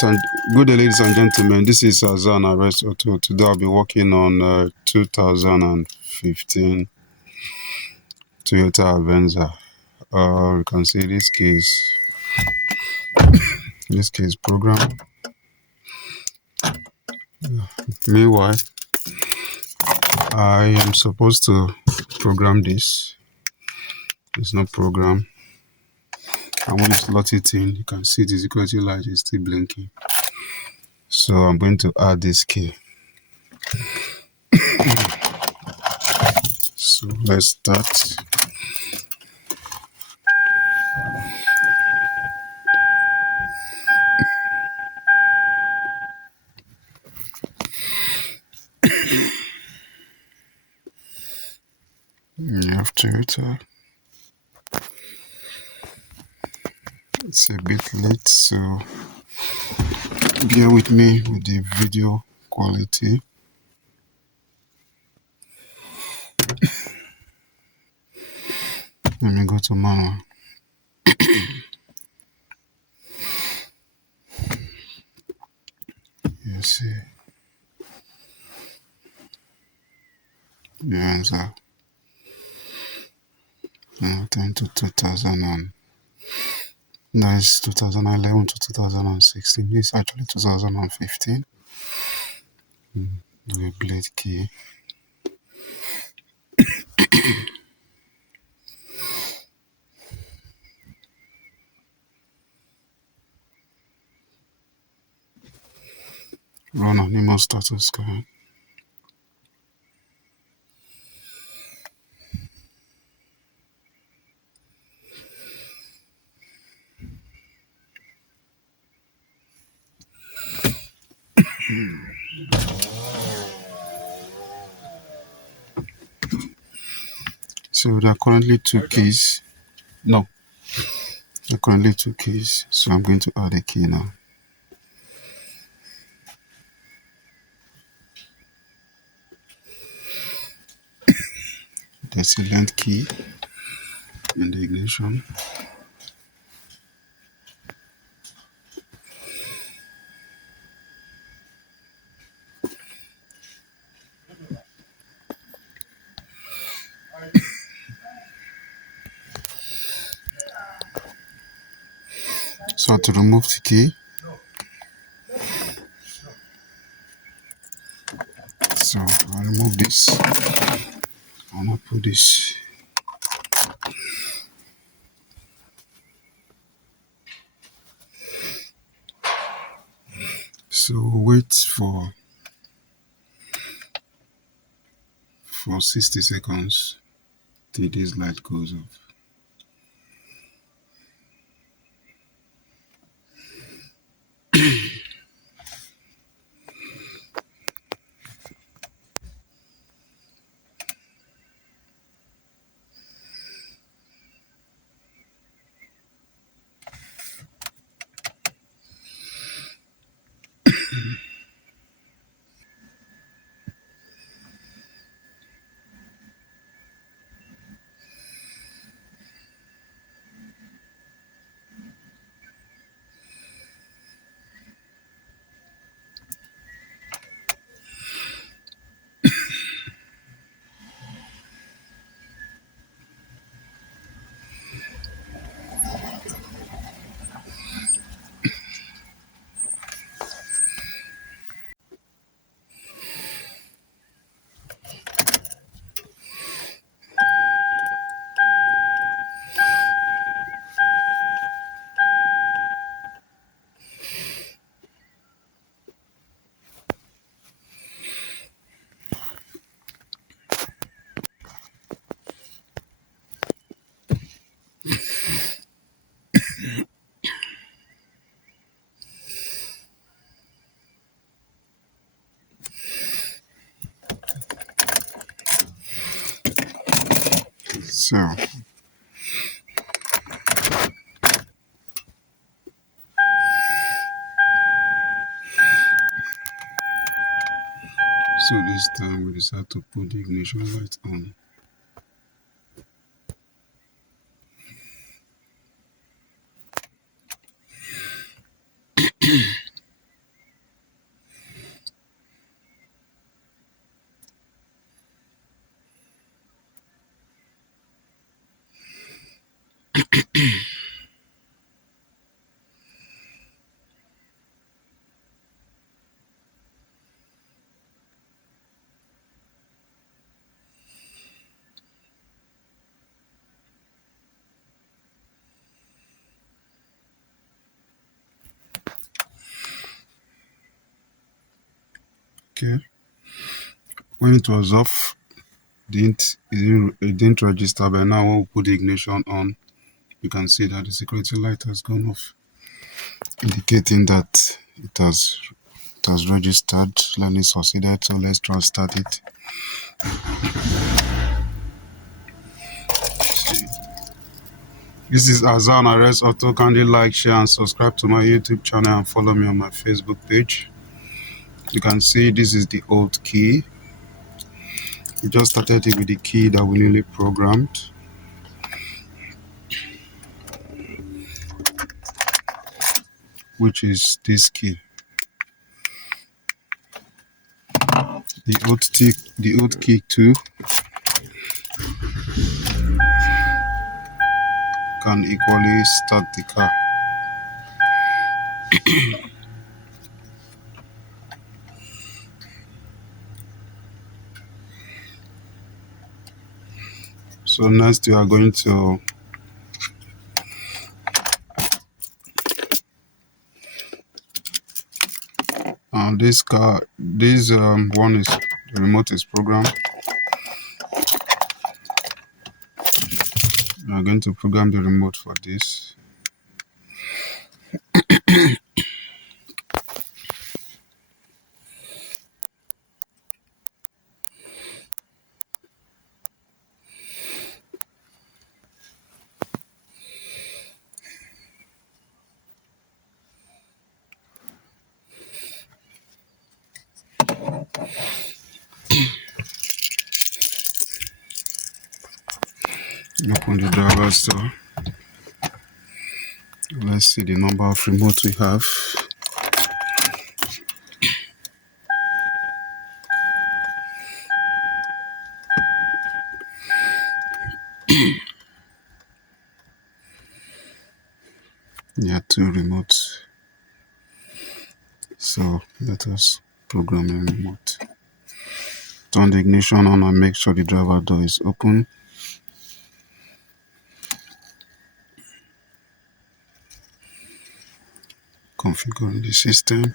good day, ladies and gentlemen. This is Azan Arrest Auto. Today I'll be working on 2015 Toyota Venza. You can see this case program. Meanwhile, I am supposed to program this. It's not program. And when you slot it in, you can see the security light is still blinking. So I'm going to add this key. So let's start. After it, it's a bit late, so bear with me with the video quality. Let me go to manual. You see, the answer 10 to 2000 and nice 2011 to 2016. This is actually 2015. The blade key. Run animal status scan. So there are currently two keys. No, there are currently two keys. So I'm going to add a key now. The silent key and the ignition. So to remove the key, so I'll remove this. I'm gonna put this. So wait for 60 seconds till this light goes off. So this time we decide to put the ignition light on. Okay. When it was off, it didn't register, but now when we put the ignition on, you can see that the security light has gone off, indicating that it has registered, learning succeeded. So let's try start it. This is Azan Arrest Auto. Kindly like, share, and subscribe to my YouTube channel and follow me on my Facebook page. You can see this is the old key. We just started it with the key that we newly programmed, which is this key. The old key too can equally start the car. So next we are going to this one is the remote is programmed. We are going to program the remote for this. Open the driver store. Let's see the number of remotes we have. Yeah, 2 remotes. So let us program a remote. Turn the ignition on and make sure the driver door is open. Configuring the system.